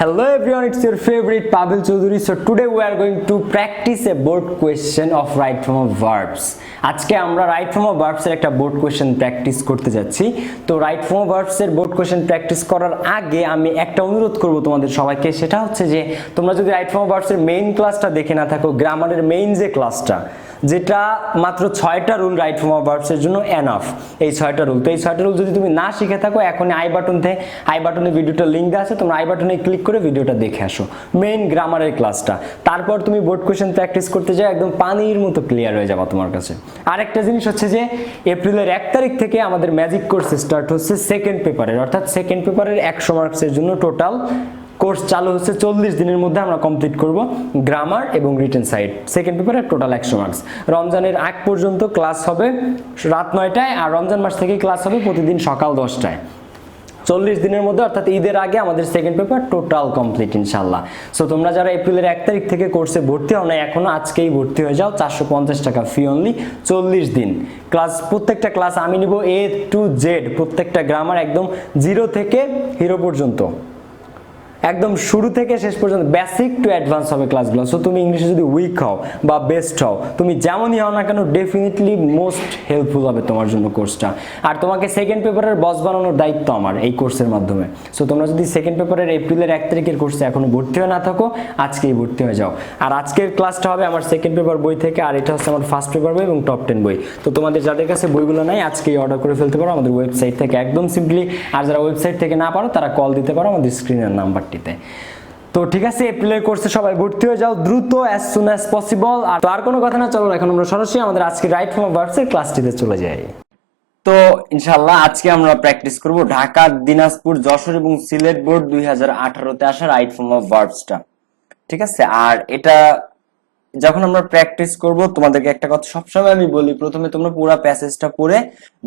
Hello everyone, it's your favorite Pavel Choudhury. So today we are going to practice a board question of right form of verbs. আজকে আমরা right form of verbs এর একটা board question practice করতে যাচ্ছি। তো right form of verbs এর board question practice করার আগে আমি একটা অনুরোধ করব তোমাদের সবাইকে, সেটা হচ্ছে যে তোমরা যদি রাইট ফর্ম অফ ভার্বস এর মেইন ক্লাসটা দেখে না থাকো, গ্রামারের মেইন যে ক্লাসটা, যেটা মাত্র 6টা rule right form of verbs এর জন্য এনাফ, এই 6টা রুল। তো এই 6টা রুল যদি তুমি না শিখে থাকো, এখনই আই বাটনে ভিডিওটার লিংক আছে, তোমরা আই বাটনে ক্লিক করে ভিডিওটা দেখে আসো, মেইন গ্রামারের ক্লাসটা। তারপর তুমি বোর্ড কোশ্চেন প্র্যাকটিস করতে যাও, একদম পানির মতো ক্লিয়ার হয়ে যাবে তোমার কাছে। আরেকটা জিনিস হচ্ছে যে এপ্রিলের 1 তারিখ থেকে আমাদের ম্যাজিক কোর্স স্টার্ট হচ্ছে সেকেন্ড পেপারের, অর্থাৎ সেকেন্ড পেপারের 100 মার্কসের জন্য টোটাল কোর্স চালু হচ্ছে। 40 দিনের মধ্যে আমরা কমপ্লিট করব গ্রামার এবং রিটেন সাইড, সেকেন্ড পেপারের টোটাল 100 মার্কস। রমজানের আগ পর্যন্ত ক্লাস হবে রাত 9টায়, আর রমজান মাস থেকে ক্লাস হবে প্রতিদিন সকাল 10টায়। 40 দিনের মধ্যে, অর্থাৎ ঈদের আগে আমাদের সেকেন্ড পেপার টোটাল কমপ্লিট ইনশাআল্লাহ। সো তোমরা যারা এপ্রিলের 1 তারিখ থেকে কোর্সে ভর্তি হও না এখনো, আজকেই ভর্তি হয়ে যাও। 450 টাকা ফি অনলি, 40 দিন ক্লাস। প্রত্যেকটা ক্লাস আমি নিব A to Z, প্রত্যেকটা গ্রামার একদম 0 থেকে হিরো পর্যন্ত, একদম শুরু থেকে শেষ পর্যন্ত বেসিক টু অ্যাডভান্স হবে ক্লাসগুলো। সো তুমি ইংলিশে যদি উইক হও বা বেস্ট হও, তুমি যেমনই হও না কেন, ডেফিনেটলি মোস্ট হেল্পফুল হবে তোমার জন্য কোর্সটা। আর তোমাকে সেকেন্ড পেপারের বস বানানোর দায়িত্ব আমার এই কোর্সের মাধ্যমে। সো তোমরা যদি সেকেন্ড পেপারের এপ্রিলের 1 তারিখের কোর্সে এখনো ভর্তি হয়ে না থাকো, আজকেই ভর্তি হয়ে যাও। আর আজকের ক্লাসটা হবে আমার সেকেন্ড পেপার বই থেকে, আর এটা হচ্ছে আমার ফার্স্ট পেপার বই এবং টপ 10 বই। তো তোমাদের যাদের কাছে বইগুলো নাই, আজকেই অর্ডার করে ফেলতে পারো আমাদের ওয়েবসাইট থেকে, একদম সিম্পলি। আর যারা ওয়েবসাইট থেকে না পারো, তারা কল দিতে পারো আমাদের স্ক্রিনের নাম্বার। তো ঠিক আছে, এপ্রিলের কোর্সে সবাই ভর্তি হয়ে যাও দ্রুত, অ্যাজ সুন অ্যাজ পসিবল। আর তো আর কোনো কথা না, চলো এখন আমরা সরাসরি আমাদের আজকে রাইট ফর্ম অফ ভার্বস এর ক্লাসটিতে চলে যাই। তো ইনশাআল্লাহ আজকে আমরা প্র্যাকটিস করব ঢাকা, দিনাজপুর, যশোর এবং সিলেট বোর্ড 2018 তে আসা রাইট ফর্ম অফ ভার্বসটা। ঠিক আছে, আর এটা যখন আমরা প্র্যাকটিস করব, তোমাদেরকে একটা কথা সবসময় আমি বলি, প্রথমে তোমরা পুরো প্যাসেজটা পড়ে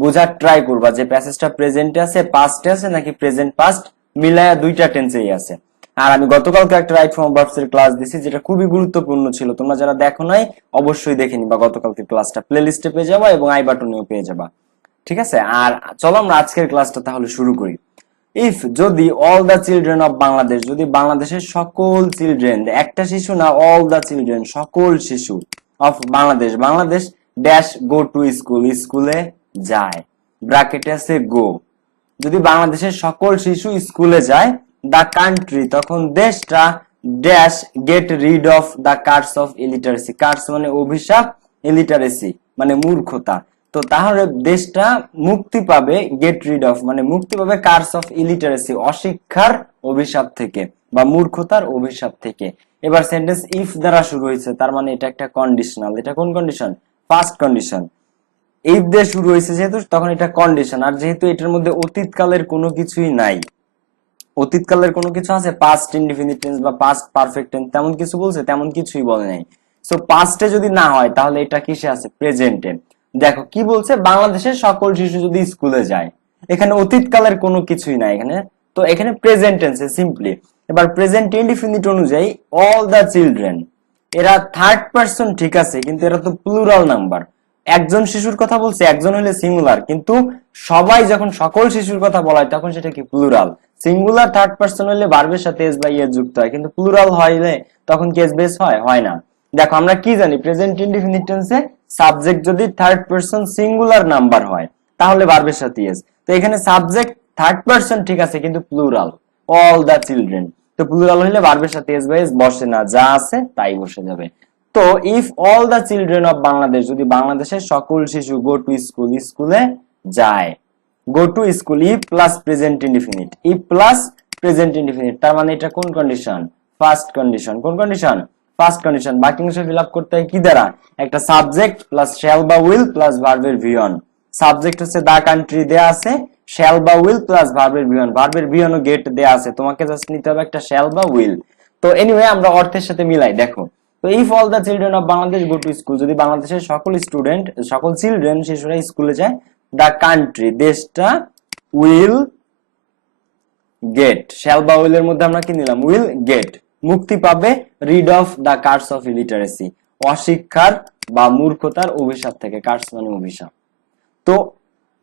বোঝার ট্রাই করবা যে প্যাসেজটা প্রেজেন্টে আছে, পাস্টে আছে নাকি প্রেজেন্ট পাস্ট মিলায়া দুইটা টেন্সেই আছে। আর আমি গতকালকে একটা রাইট ফর্ম অফ ভার্বস এর ক্লাস দিছি, যেটা খুবই গুরুত্বপূর্ণ ছিল। তোমরা যারা দেখো নাই অবশ্যই দেখে নিবা গতকালকে ক্লাসটা, প্লেলিস্টে পেয়ে যাবা এবং আই বাটনেও পেয়ে যাবা। ঠিক আছে, আর চলো আমরা আজকের ক্লাসটা তাহলে শুরু করি। ইফ, যদি all the children of Bangladesh, যদি বাংলাদেশের সকল চিলড্রেন, একটা শিশু না, অল দ্য চিলড্রেন সকল শিশু of Bangladesh, Bangladesh dash go to school, স্কুলে যায়, ব্র্যাকেটে আছে গো। যদি বাংলাদেশের সকল শিশু স্কুলে যায়, দ্য কান্ট্রি তখন দেশটা dash get rid of the curse of illiteracy, curse মানে অভিশাপ, ইলিটারেসি মানে মূর্খতা। তো তাহলে দেশটা মুক্তি পাবে, গেট রিড অফ মানে মুক্তি পাবে কার্স অফ ইলিটারেসি অশিক্ষার অভিশাপ থেকে বা মূর্খতার অভিশাপ থেকে। এবার সেন্টেন্স ইফ দ্বারা শুরু হয়েছে, তার মানে এটা একটা কন্ডিশনাল। এটা কোন কন্ডিশন? First condition. ইফ দিয়ে শুরু হয়েছে যেহেতু, তখন এটা কন্ডিশন। আর যেহেতু এটার মধ্যে অতীতকালের কোনো কিছুই নাই, অতীতকালের কোনো কিছু আছে পাস্ট ইনডিফিনিট টেন্স বা পাস্ট পারফেক্ট টেন্স তেমন কিছু বলছে? তেমন কিছুই বলে নাই। সো পাস্টে যদি না হয়, তাহলে এটা কিসে আছে? প্রেজেন্টে। দেখো কি বলছে, বাংলাদেশের সকল শিশু যদি স্কুলে যায়, এখানে অতীতকালের কোনো কিছুই নাই এখানে, তো এখানে প্রেজেন্ট টেন্সে সিম্পলি। এবার প্রেজেন্ট ইনডিফিনিট অনুযায়ী অল দ্য চিলড্রেন, এরা থার্ড পারসন ঠিক আছে, কিন্তু এরা তো প্লুরাল নাম্বার। একজন শিশুর কথা বলছে, একজন হইলে সিঙ্গুলার, কিন্তু সবাই যখন সকল শিশুর কথা বলা হয় তখন সেটা কি? প্লুরাল। সিঙ্গুলার থার্ড পারসন হইলে ভার্বের সাথে এস বা ইয়ে যুক্ত হয়, কিন্তু প্লুরাল হইলে তখন কি এস বেস হয়? হয় না। দেখো আমরা কি জানি, প্রেজেন্ট ইনডিফিনিট টেন্সে সাবজেক্ট যদি থার্ড পারসন সিঙ্গুলার নাম্বার হয়, তাহলে ভার্বের সাথে এস। তো এখানে সাবজেক্ট থার্ড পারসন ঠিক আছে, কিন্তু প্লুরাল, অল দ্য চিলড্রেন। তো প্লুরাল হইলে ভার্বের সাথে এস বা এস বসে না, যা আছে তাই বসে যাবে। তো if all the children of Bangladesh, যদি বাংলাদেশের সকল শিশু গো টু স্কুল, স্কুলে যায়, গো to school, E plus present indefinite, E plus present indefinite, তার মানে এটা কোন কন্ডিশন? First condition. কোন কন্ডিশন? First condition. বাকি অংশ ফিল আপ করতে হয় কি দ্বারা? একটা সাবজেক্ট প্লাস শ্যাল বা উইল প্লাস ভার্বের ভিয়ন। সাবজেক্ট হচ্ছে দা কান্ট্রি দেয়া আছে, শ্যাল বা উইল প্লাস ভার্বের ভিয়ন, ভার্বের ভিয়ন ও গেট দেয়া আছে, তোমাকে জাস্ট নিতে হবে একটা শ্যাল বা উইল। তো এনিওয়ে আমরা অর্থের সাথে মিলাই। দেখো, তো if all the children of Bangladesh go to school, যদি বাংলাদেশের সকল স্টুডেন্ট, সকল চিলড্রেন শিশুরা স্কুলে যায়, দ্য কান্ট্রি দেশটা উইল গেট, শ্যাল বা উইল এর মধ্যে আমরা কি নিলাম? উইল গেট, মুক্তি পাবে, rid of the curse of illiteracy অশিক্ষার বা মূর্খতার অভিশাপ থেকে, কার্স মানে অভিশাপ। তো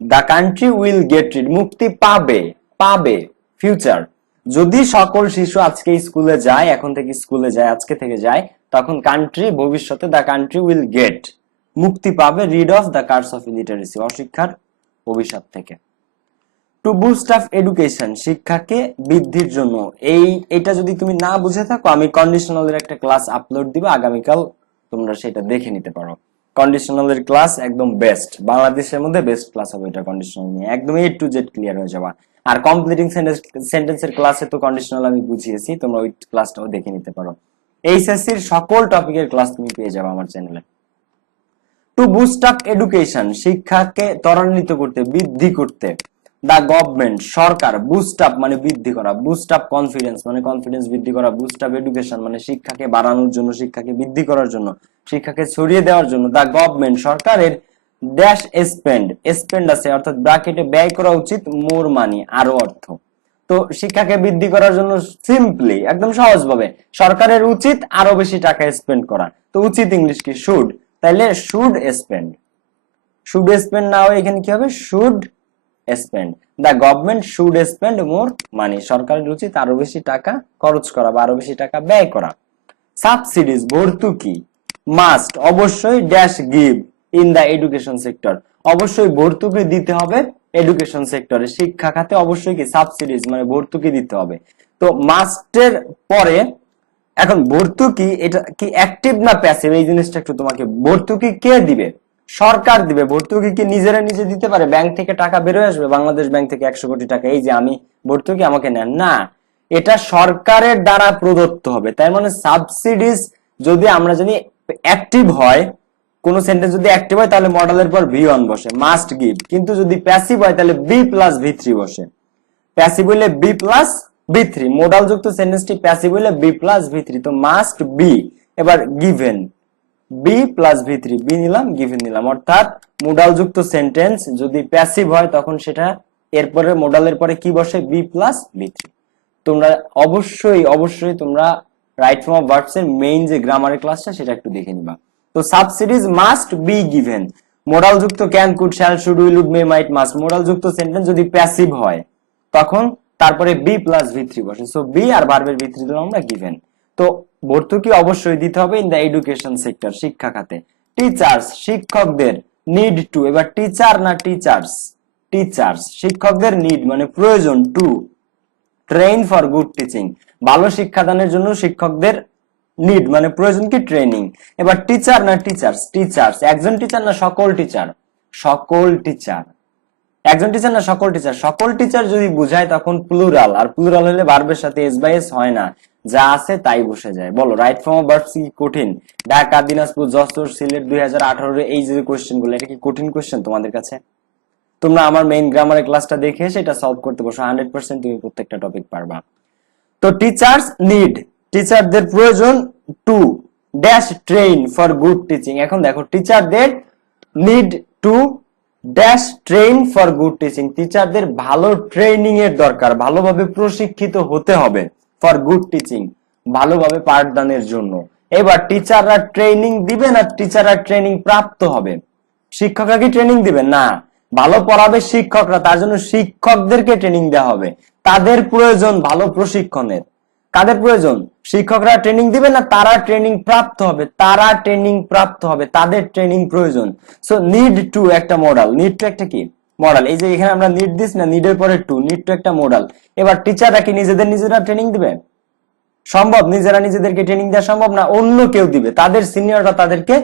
the country will get rid মুক্তি পাবে, পাবে ফিউচার, যদি সকল শিশু আজকে স্কুলে যায়, এখন থেকে স্কুলে যায়, আজকে থেকে যায়, তখন কান্ট্রি ভবিষ্যতে দ্য কান্ট্রি উইল গেট মুক্তি পাবে rid of the curse of illiteracy অশিক্ষার অভিশাপ থেকে। টু বুস্ট আপ এডুকেশন শিক্ষাকে বৃদ্ধির জন্য। এইটা যদি তুমি না বুঝে থাকো, আমি কন্ডিশনালের একটা ক্লাস আপলোড দিব আগামীকাল, তোমরা সেটা দেখে নিতে পারো। কন্ডিশনালের ক্লাস একদম বেস্ট, বাংলাদেশের মধ্যে বেস্ট ক্লাস হবে এটা কন্ডিশনাল নিয়ে, একদম A to Z ক্লিয়ার হয়ে যাবে। আর কমপ্লিটিং সেন্টেন্সের ক্লাসে তো কন্ডিশনাল আমি বুঝিয়েছি, তোমরা ওই ক্লাসটাও দেখে নিতে পারো। এইচএসসির সকল টপিকের ক্লাস তুমি পেয়ে যাবে আমার চ্যানেলে। টু বুস্ট আপ এডুকেশন শিক্ষাকে ত্বরান্বিত করতে, বৃদ্ধি করতে। দা গভর্নমেন্ট সরকার, বুস্ট আপ মানে বৃদ্ধি করা, বুস্ট আপ কনফিডেন্স মানে কনফিডেন্স বৃদ্ধি করা, বুস্ট আপ এডুকেশন মানে শিক্ষাকে বাড়ানোর জন্য, শিক্ষাকে বৃদ্ধি করার জন্য, শিক্ষাকে ছড়িয়ে দেওয়ার জন্য। দা গভর্নমেন্ট সরকারের ড্যাশ স্পেন্ড আছে অর্থাৎ ব্র্যাকেটে ব্যয় করা উচিত মোর মানি আরো অর্থ। তো শিক্ষাকে বৃদ্ধি করার জন্য সিম্পলি একদম সহজভাবে সরকারের উচিত আরো বেশি টাকা স্পেন্ড করা। তো উচিত ইংলিশ কি? শুড। তাহলে শুড স্পেন্ড না হয় এখানে কি হবে? Should spend. The government should spend more money সরকারের উচিত আরো বেশি টাকা খরচ করা বা আরো বেশি টাকা ব্যয় করা। সাবসিডিজ ভর্তুকি। মাস্ট অবশ্যই dash give in the education sector অবশ্যই ভর্তুকি দিতে হবে এডুকেশন সেক্টরে, শিক্ষা খাতে অবশ্যই কি সাবসিডিজ মানে ভর্তুকি দিতে হবে। তো মাস্টের পরে এখন ভর্তুকি এটা কি অ্যাক্টিভ না প্যাসিভ, এই জিনিসটা একটু তোমাকে, ভর্তুকি কে দিবে? সরকার দিবে। ভর্তুকি কি নিজেরা নিজে দিতে পারে? ব্যাংক থেকে টাকা বেরোয় আসবে, বাংলাদেশ ব্যাংক থেকে 100 কোটি টাকা, এই যে আমি ভর্তুকি আমাকে নেন না, এটা সরকারের দ্বারা প্রদত্ত হবে। তাই মানে সাবসিডিজ যদি আমরা জানি অ্যাক্টিভ হয়, কোন সেন্টেন্স যদি অ্যাক্টিভ হয় তাহলে মডেলের পর V1 বসে, মাস্ট গিভ। কিন্তু যদি প্যাসিভ হয় তাহলে B প্লাস V3 বসে। প্যাসিভ হইলে B প্লাস V3, মোডাল যুক্ত সেন্টেন্সটি প্যাসিভ হইলে B প্লাস V3, তো মাস্ট বি। এবার given B plus V3, B নিলাম গিভেন নিলাম, অর্থাৎ মোডাল যুক্ত সেন্টেন্স যদি প্যাসিভ হয় তখন সেটা এরপরে মোডালের পরে কি বসে? B plus V3। তোমরা অবশ্যই তোমরা রাইট ফর্ম অফ ভার্বস এর মেইন যে গ্রামারের ক্লাসটা সেটা একটু দেখে নিবা। তো subsidies must be given, modal যুক্ত can, could, shall, should, will, would, may, might, must, modal যুক্ত সেন্টেন্স যদি প্যাসিভ হয় তখন তারপরে B প্লাস V3 বসে। সো বি আর ভার্বের V3 দিলাম আমরা গিভেন। তো ভর্তুকি অবশ্যই দিতে হবে ইন দ্য এডুকেশন সেক্টর শিক্ষা খাতে। টিচার্স শিক্ষকদের, নিড টু, এবার টিচার না টিচার্স? টিচার্স শিক্ষকদের নিড মানে প্রয়োজন, to train for good teaching ভালো শিক্ষাদানের জন্য শিক্ষকদের নিড মানে প্রয়োজন কি? ট্রেনিং। এবার টিচার না টিচার্স? টিচার্স। একজন টিচার না সকল টিচার? সকল টিচার। একজন টিচার না সকল টিচার? সকল টিচার যদি বুঝায় তখন প্লুরাল, আর প্লুরাল হলে ভার্বের সাথে এস বাই এস হয় না, যা আছে তাই বসে যায়। বলো রাইট ফর্ম অফ ভার্বস কি কঠিন? ঢাকা, দিনাজপুর, যশোর, সিলেট 2018 এই যে কোশ্চেন গুলো, এটা কি কঠিন কোশ্চেন তোমাদের কাছে? তোমরা আমার মেইন গ্রামারের ক্লাসটা দেখে সেটা সলভ করতে বসো, 100% তুমি প্রত্যেকটা টপিক পারবা। তো টিচার্স নিড, টিচারদের প্রয়োজন, to dash train for good teaching. এখন দেখো টিচারদের need to dash train for good teaching, টিচারদের ভালো ট্রেনিং এর দরকার, ভালোভাবে প্রশিক্ষিত হতে হবে, ফর গুড টিচিং ভালোভাবে পাঠদানের জন্য। এবার টিচাররা ট্রেনিং দিবে না টিচাররা ট্রেনিং প্রাপ্ত হবে? শিক্ষকরা কি ট্রেনিং দিবে? না, ভালো পড়াবে শিক্ষকরা, তার জন্য শিক্ষকদেরকে ট্রেনিং দেওয়া হবে। তাদের প্রয়োজন ভালো প্রশিক্ষণের। কাদের প্রয়োজন? শিক্ষকরা ট্রেনিং দিবে না তারা ট্রেনিং প্রাপ্ত হবে? তারা ট্রেনিং প্রাপ্ত হবে, তাদের ট্রেনিং প্রয়োজন। সো নিড টু একটা মডাল, নিড টু একটা কি? মডাল। এই যে এখানে আমরা নিড দিস না, নিডের পরে টু, নিড টু একটা মডাল। এবার টিচাররা কি নিজেরা ট্রেনিং দিবে? সম্ভব? নিজেরা নিজেদেরকে ট্রেনিং দেওয়া সম্ভব না, অন্য কেউ দিবে, তাদের সিনিয়ররা তাদেরকে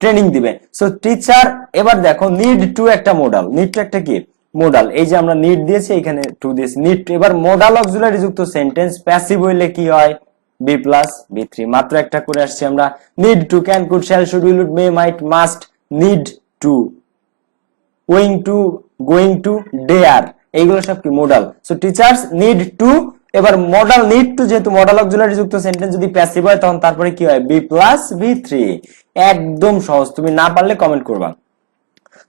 ট্রেনিং দিবে। সো টিচার, এবার দেখো নিড টু একটা মডাল, নিড টু একটা কি? মডাল। এই যে আমরা নিড দিয়েছি এখানে টু দিয়েছি, নিড টু। এবার মডাল অক্সিলারি যুক্ত সেন্টেন্স প্যাসিভ হইলে কি হয়? B plus V3। মাত্র একটা করে আসছি আমরা, need to, can, could, shall, should, will, would, may, might, must, need to, going to, dare, এইগুলো সব কি? Modal. So teachers need to, এবার মডাল নিড টু যেহেতু মডাল অক্সিলারি যুক্ত সেন্টেন্স যদি প্যাসিভ হয় তখন তারপরে কি হয়? B plus V3। একদম সহজ, তুমি না পারলে কমেন্ট করবা।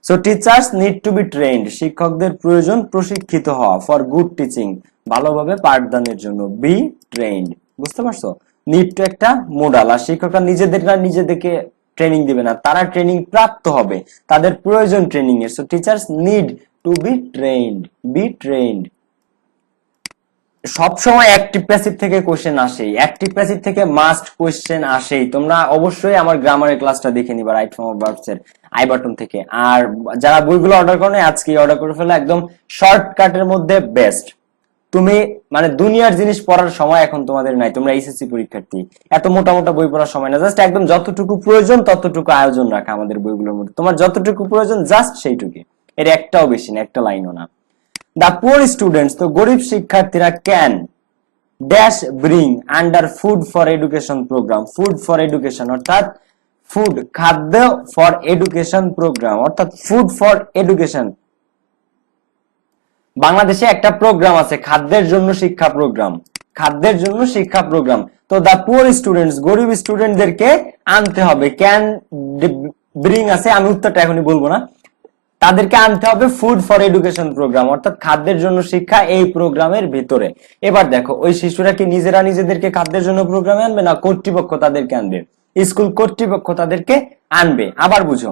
So teachers need two B trend, শিক্ষকদের প্রয়োজন প্রশিক্ষিত হওয়া, ফর গুড টিচিং ভালোভাবে পাঠদানের জন্য, বি ট্রেন্ড। বুঝতে পারছো? নিড টু একটা মডাল, আর শিক্ষকরা নিজেদেরকে ট্রেনিং দিবে না, তারা ট্রেনিং প্রাপ্ত হবে, তাদের প্রয়োজন ট্রেনিং এর। So teachers need two B trend, B trend. সব সময় অ্যাক্টিভ প্যাসিভ থেকে কোশ্চেন আসেই, অ্যাক্টিভ প্যাসিভ থেকে মাস্ট কোশ্চেন আসেই। তোমরা অবশ্যই আমার গ্রামারের ক্লাসটা দেখে নিবা রাইট ফর্ম অফ ভার্বস এর আই বাটন থেকে। আর যারা বইগুলো অর্ডার করো আজকে অর্ডার করে ফেলো, একদম শর্টকাটের মধ্যে বেস্ট। তুমি মানে দুনিয়ার জিনিস পড়ার সময় এখন তোমাদের নাই, তোমরা এইচএসসি পরীক্ষার্থী, এত মোটা মোটা বই পড়ার সময় না। জাস্ট একদম যতটুকু প্রয়োজন ততটুকু আয়োজন রাখা আমাদের বইগুলোর মধ্যে, তোমার যতটুকু প্রয়োজন জাস্ট সেইটুকু, এর একটাও বেশি না, একটা লাইনও না। দ্য পুয়ার স্টুডেন্টস, তো গরিব শিক্ষার্থীরা can dash bring under food for education programme, food for education অর্থাৎ ফুড খাদ্য ফর এডুকেশন প্রোগ্রাম অর্থাৎ ফুড ফর এডুকেশন। বাংলাদেশে একটা প্রোগ্রাম আছে খাদ্যের জন্য শিক্ষা প্রোগ্রাম, খাদ্যের জন্য শিক্ষা প্রোগ্রাম। তো দা পুয়ার স্টুডেন্টস, গরিব স্টুডেন্টদেরকে আনতে হবে, ক্যান ব্রিং আছে, আমি উত্তরটা এখনই বলবো না, তাদেরকে আনতে হবে ফুড ফর এডুকেশন প্রোগ্রাম অর্থাৎ খাদ্যের জন্য শিক্ষা এই প্রোগ্রামের ভিতরে। এবার দেখো ওই শিশুরা কি নিজেরা নিজেদেরকে খাদ্যের জন্য প্রোগ্রামে আনবে না কর্তৃপক্ষ তাদেরকে আনবে? স্কুল কর্তৃপক্ষ তাদেরকে আনবে। আবার বুঝো,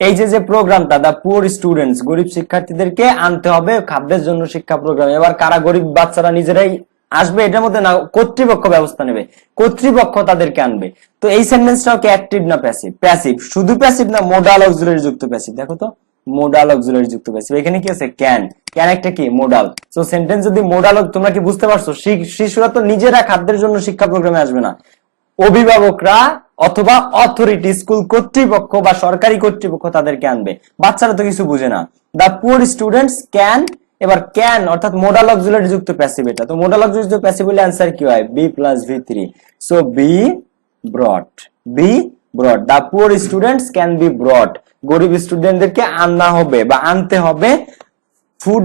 এই যে প্রোগ্রামটা দা পুয়ার স্টুডেন্টস, গরিব শিক্ষার্থীদেরকে আনতে হবে খাদ্যের জন্য শিক্ষা প্রোগ্রাম। এবার কারা গরিব বাচ্চারা নিজেরাই আসবে এটার মধ্যে না, কর্তৃপক্ষ ব্যবস্থা নেবে, কর্তৃপক্ষ তাদেরকে আনবে। তো এই সেন্টেন্সটাও কি অ্যাক্টিভ না প্যাসিভ? প্যাসিভ। শুধু প্যাসিভ না, মোডাল অক্সিলারি যুক্ত প্যাসিভ। দেখো তো মোডাল অক্সিলারি যুক্ত প্যাসিভ, এখানে কি আছে? ক্যান। ক্যান একটা কি? মোডাল। সো সেন্টেন্স যদি মোডাল, তোমরা কি বুঝতে পারছো? শিশুরা তো নিজেরা খাদ্যের জন্য শিক্ষা প্রোগ্রামে আসবে না, অভিভাবকরা অথবা অথরিটি স্কুল কর্তৃপক্ষ বা সরকারি কর্তৃপক্ষ তাদেরকে আনবে। বাচ্চারা তো কিছু বুঝে না। দা পুয়ার স্টুডেন্টস ক্যান, এবার ক্যান অর্থাৎ মোডাল অক্সিলারি যুক্ত প্যাসিভ, এটা তো মোডাল অক্সিলারি যুক্ত প্যাসিভ হলে आंसर কি হয়? বি প্লাস ভি3। So B brought, B brought. The poor students can be brought, গরিব স্টুডেন্টদেরকে আনা হবে বা আনতে হবে ফুড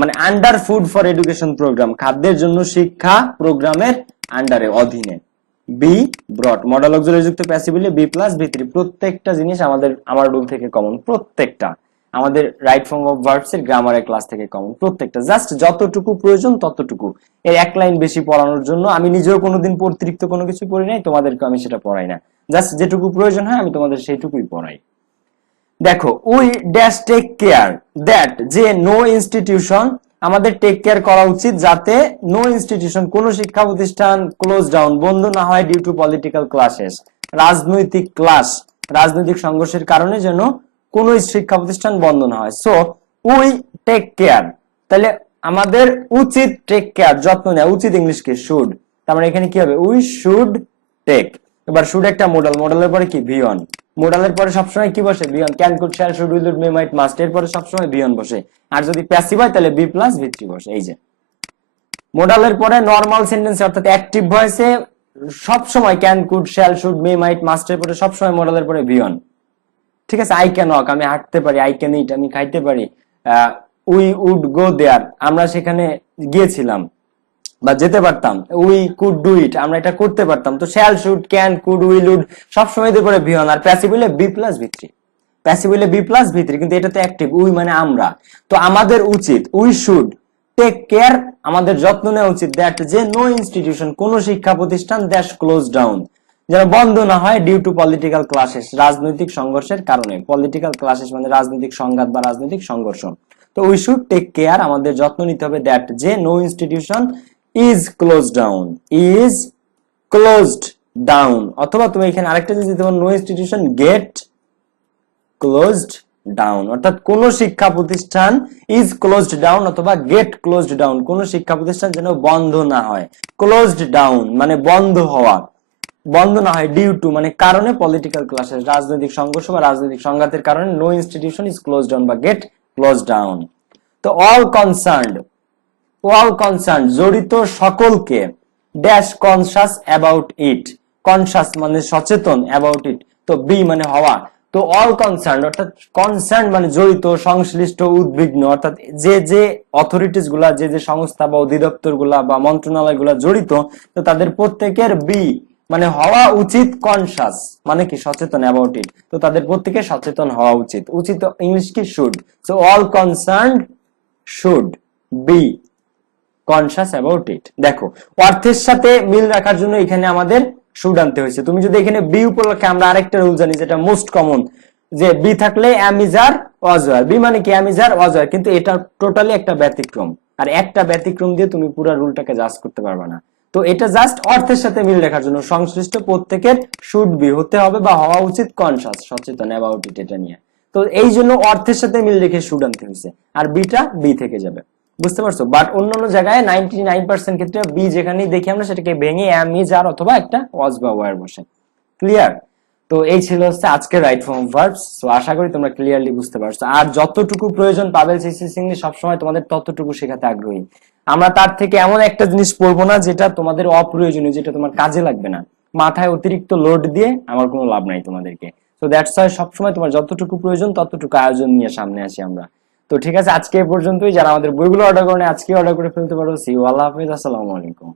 মানে under food for education program, খাদ্যের জন্য শিক্ষা প্রোগ্রামের আন্ডারে, অধীনে। বি ব্রট, মডাল অক্সিলারি যুক্ত প্যাসিভ হলে বি প্লাস ভি3। প্রত্যেকটা জিনিস আমার রুল থেকে কমন, প্রত্যেকটা আমাদের রাইট ফর্ম অফ ভার্বস এর গ্রামারের ক্লাস থেকে কমন, প্রত্যেকটা। জাস্ট যতটুকু প্রয়োজন ততটুকু, এর এক লাইন বেশি পড়ানোর জন্য আমি নিজেও কোনোদিন অতিরিক্ত কোনো কিছু পড়ি নাই, তোমাদেরকে আমি সেটা পড়াই না। জাস্ট যেটুকু প্রয়োজন হয় আমি তোমাদের সেইটুকুই পড়াই। দেখো we dash take care that, যে নো ইনস্টিটিউশন, আমাদের টেক কেয়ার করা উচিত যাতে নো ইনস্টিটিউশন, কোন শিক্ষা প্রতিষ্ঠান ক্লোজ ডাউন, বন্ধ না হয়, ডিউ টু পলিটিক্যাল ক্লাসেস, রাজনৈতিক ক্লাস, রাজনৈতিক সংঘর্ষের কারণে যেন কোন শিক্ষা প্রতিষ্ঠান বন্ধ না হয়। সো উই টেক কেয়ার, তাহলে আমাদের উচিত টেক কেয়ার, যত্ন নেওয়া, উচিত ইংলিশ কি? শুড। তার মানে এখানে কি হবে? We should take. এবার শুড একটা মোডাল, মোডালের পরে কি? V one. মোডালের পরে সবসময় কি বসে? V one. Can could shall should will would may might must, এর পরে সবসময় ভি অন বসে। আর যদি প্যাসিভ হয় তাহলে বি প্লাস ভি3 বসে। এই যে মোডালের পরে নরমাল সেন্টেন্স অর্থাৎ অ্যাক্টিভ ভয়েসে সবসময় can could shall should May might must এর পরে সবসময় মোডালের পরে ভি অন। ঠিক আছে? আই ক্যান ওয়াক, আমি হাঁটতে পারি। আই ক্যান ইট, আমি খাইতে পারি। উই উড গো দেয়ার, আমরা সেখানে গিয়েছিলাম বা যেতে পারতাম। উই কুড ডু ইট, আমরা এটা করতে পারতাম। তো shall should can could will would সবসময় এদের পরে ভি অন, আর প্যাসিভ হলে বি প্লাস ভি3, প্যাসিভ হলে বি প্লাস ভি3, কিন্তু এটা তো অ্যাক্টিভ, উই মানে আমরা। তো আমাদের উচিত, উই শুড টেক কেয়ার, আমাদের যত্ন নেওয়া উচিত, দ্যাট যে নো ইনস্টিটিউশন, কোন শিক্ষা প্রতিষ্ঠান, দ্যাশ ক্লোজ ডাউন, যেন বন্ধ না হয়, ডিউ টু পলিটিক্যাল ক্লাসেস, রাজনৈতিক সংঘর্ষের কারণে। পলিটিক্যাল ক্লাসেস মানে রাজনৈতিক সংঘাত বা রাজনৈতিক সংঘর্ষ। তো উই শুড টেক কেয়ার, আমাদের যত্ন নিতে হবে, দ্যাট যে no institution is close down, is closed down, অথবা তুমি এখানে আরেকটা যদি দিতে পারো, no institution get closed down, অর্থাৎ কোন শিক্ষা প্রতিষ্ঠান ইজ ক্লোজড ডাউন অথবা গেট ক্লোজড ডাউন, কোন শিক্ষা প্রতিষ্ঠান যেন বন্ধ না হয়। ক্লোজড ডাউন মানে বন্ধ হওয়া, বন্ধ না হয়, ডিউ টু মানে কারণে, পলিটিক্যাল ক্লাসেস রাজনৈতিক সংঘর্ষ বা রাজনৈতিক সংঘাতের কারণে, no institution is closed down বা গেট ক্লোজড ডাউন। তো অল কনসার্নড, অল কনসার্ন জড়িত সকলকে, dash conscious about it, conscious মানে সচেতন, অ্যাবাউট ইট তো বি মানে হওয়া। তো অল কনসার্ন অর্থাৎ কনসার্ন মানে জড়িত, সংশ্লিষ্ট, উদ্বিগ্ন, অর্থাৎ যে অথরিটিস গুলা, যে সংস্থা বা অধিদপ্তর গুলা বা মন্ত্রণালয় গুলা জড়িত, তো তাদের প্রত্যেকের বি মানে হওয়া উচিত, কনসাস মানে কি? সচেতন, অ্যাবাউট ইট, তো তাদের প্রত্যেকে সচেতন হওয়া উচিত। উচিত ইংলিশ কি? Should. So all concern should be conscious about ইট। দেখো অর্থের সাথে মিল রাখার জন্য এখানে আমাদের শুড আনতে হয়েছে। তুমি যদি এখানে বি উপলক্ষে, আমরা আরেকটা রুল জানি যেটা মোস্ট কমন, যে বি থাকলে am is are was were, be মানে কি? অ্যাম ইজ আর ওয়াজ ওয়ার, কিন্তু এটা টোটালি একটা ব্যতিক্রম। আর একটা ব্যতিক্রম দিয়ে তুমি পুরো রুলটাকে জাজ করতে পারবে না। তো এটা জাস্ট অর্থের সাথে মিল রাখার জন্য সংশ্লিষ্ট প্রত্যেকের শুড বি হতে হবে বা হওয়া উচিত কনসাস, সচেতন অ্যাবাউট ইট, এটা নিয়ে। তো এই জন্য অর্থের সাথে মিল রেখে শুড আনতে হয়েছে, আর বিটা বি থেকে যাবে, বুঝতে পারছো? বাট অন্যান্য জায়গায় 99% ক্ষেত্রে বি যেখানেই দেখি আমরা সেটাকে ভেঙে এম ইজ আর অথবা একটা ওয়াজ বা ওয়ার বসে। ক্লিয়ার? তো এই ছিল হচ্ছে আজকে রাইট ফর্ম ভার্বস। তো আশা করি তোমরা ক্লিয়ারলি বুঝতে পারছো। আর যতটুকু প্রয়োজন পাবেল সিসি ইংলিশ সবসময় তোমাদের ততটুকু শেখাতে আগ্রহী। আমরা তার থেকে এমন একটা জিনিস পড়বো না যেটা তোমাদের অপ্রয়োজনীয়, যেটা তোমার কাজে লাগবে না। মাথায় অতিরিক্ত লোড দিয়ে আমার কোনো লাভ নাই তোমাদেরকে। তো দ্যাটস ওয়াই সবসময় তোমার যতটুকু প্রয়োজন ততটুকু আয়োজন নিয়ে সামনে আসি আমরা। তো ঠিক আছে, আজকে এ পর্যন্তই। যারা আমাদের বইগুলো অর্ডার করেন আজকে অর্ডার করে ফেলতে পারো। সি ইউ, আল্লাহ হাফেজ, আসসালামু আলাইকুম।